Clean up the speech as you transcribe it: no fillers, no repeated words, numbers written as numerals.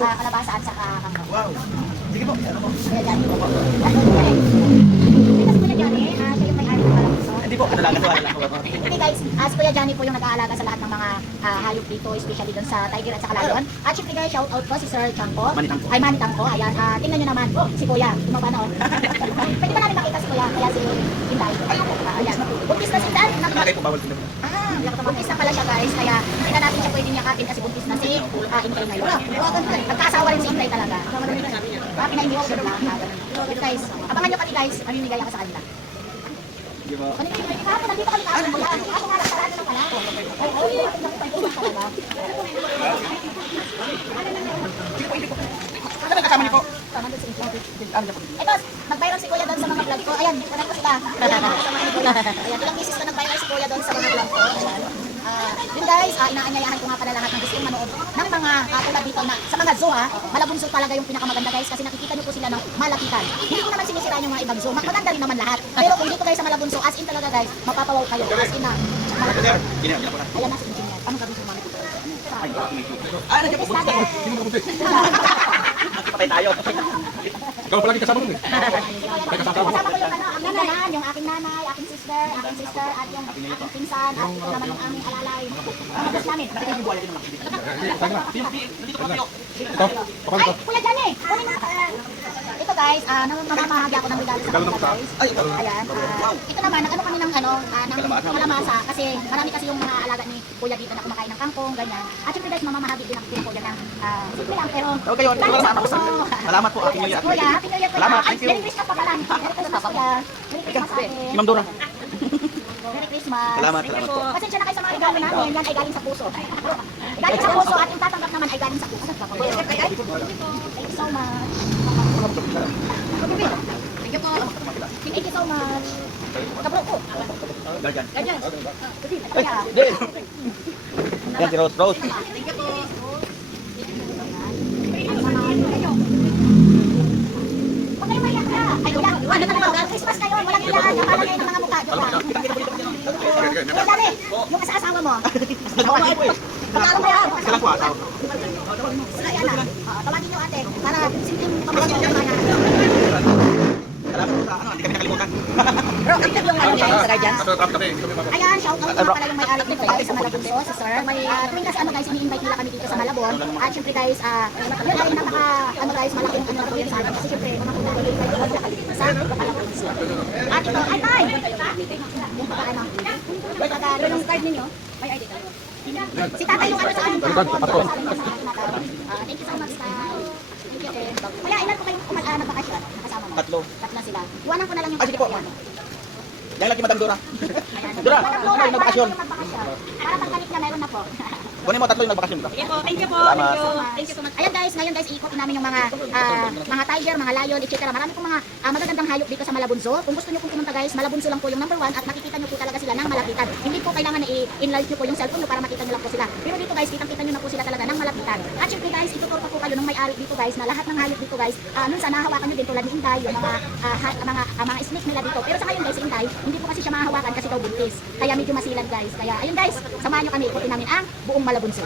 kalabasa at saka kangkong. Wow. Sige po. Ano po? Kuya Johnny. Hindi kasi Kuya Johnny, siya yung may-ari ng Malabunso. Hindi po. Alalaga po. Alalaga po. Okay guys, si Kuya Johnny po yung nag-aalaga sa lahat ng mga hayop dito, especially doon sa tiger at saka lion. At syempre guys, shout out po si Sir Chanko. Manitangko. Ay, Manitangko. Ayan, tingnan nyo naman, si Kuya, tumaba na on. Pwede ba namin makita si Kuya, kaya si Inday? Ayan, buntis na si Inday. Bakit po bawal sila? Buntis na pala siya guys, kaya hindi na natin siya pwedeng yakapin kasi buntis na si Inday ngayon. Nagkaasawa rin si Inday talaga. Pinainiwag ko lang. Ito guys, abangan nyo kami guys, mamimigay ako sa kanila. Sige po. Nandito kami kahapon. Ako nga lang sarado ng pala. Ano ang kasama niyo po? Tama doon si Inday. Ito, nag-viral si Kuya doon sa mga vlog ko. Ayan, wala ko sila. Ayan, ilang beses na nag-viral si Kuya doon sa mga vlog ko. Yun guys, inaanyayahan ko nga pala lahat ng gusto yung manood ng mga tulad dito na sa mga zoo Malabunso talaga yung pinakamaganda guys kasi nakikita nyo po sila ng malapitan. Hindi ko naman sinisiraan yung mga ibang zoo. Maganda rin naman lahat. Pero kung dito guys sa Malabunso, as in talaga guys, mapapawaw kayo. As in na. Ayan na si engineer. Anong gagawin sa mga ito? Nandiyan po. Patay tayo. Ikaw palagi kasama nun eh. Kasama ko yung ang nanay, yung aking nanay, aking sister, at yung aking pinsan, at ito naman yung aming alalay. Ang magos namin. Ay, Kuya Johnny! Kunin mo. Ito guys, mamamahagi ako ng regalo sa kanila guys. Ayan. Ito naman, nag-ano kami ng kalamasa kasi marami kasi yung mga alaga ni Kuya dito na kumakain ng kangkong, ganyan. At syempre guys, mamamahagi din ako din Kuya ng simple lang pero Okay, yun. Salamat po. Aking New Year. Kuya, Happy New Year Kuya. Salamat, thank you. Merry Christmas pa pala. Merry Christmas Kuya. Merry Christmas ate. Si Ma'am Dora. Merry Christmas. Salamat po. Pasensya na kayo sa mga regalo namin. Yan ay galing sa puso. Galing sa puso at yung tatanggap naman ay galing sa puso. Thank you so much. Thank you po. Thank you so much. Kabro ko. Ganyan. Ganyan. Kuya. Yan si Rose. Rose. Thank you po. Huwag kayo mahiyak na. Ay, kuya. Ano na naman? Christmas kayo. Walang ilaan. Kapala kayo ng mga mukha. Kuya Dali, yung asawa mo. Tawagin po eh. Pagkaalam mo yan. Sila po asawa. Ayan na. Tawagin nyo ate. Para simpleng pamasin yung mga. Salamat po sa hindi kami nakalimutan. Bro, active yung ano niya sa Guardians. Kami. Ayan, shout out nga pala yung may-ari nito guys sa Malabunso, si Sir. May tuwing kasi ano guys, ini-invite nila kami dito sa Malabon. At syempre guys, yun ay napaka ano guys, malaking ano na po yan sa amin. Kasi syempre, mga kuna i-invite nila kami dito sa Malabunso. At ito, ay tay! Ano? Yung card ninyo, may ID ka. Si tatay yung ano sa amin. Thank you so much, tay. Thank you, eh. Kaya ilan po kayong nagbakasyon? Kasama mo? Tatlo. Tatlo sila. Iwanan ko na lang yung Sige po. Yan lang kay Madam Dora. Ayan. Dora, Madam ano yung nagbakasyon? Para pagkalit na meron na po. Kunin mo tatlo yung nagbakasyon dito. Sige po, thank you po. Salamat. Thank you so much. Ayan guys, ngayon guys, iikot namin yung mga tiger, mga lion, etc. Marami pong mga magagandang hayop dito sa Malabunso. Kung gusto niyo pong pumunta guys, Malabunso lang po yung number 1 at makikita niyo po talaga sila ng malapitan. Hindi po kailangan na i-enlarge niyo po yung cellphone niyo para makita niyo lang po sila. Pero dito guys, kitang-kita niyo na po sila talaga ng malapitan. At syempre guys, ituturo pa po kayo ng may-ari dito guys na lahat ng hayop dito guys, minsan nahahawakan niyo din tulad ni Inday, yung mga snake nila dito. Pero sa ngayon guys, si Inday, hindi po kasi siya mahahawakan kasi daw buntis. Kaya medyo masilad guys. Kaya ayun guys, samahan niyo kami, ikutin namin ang buong Malabunso.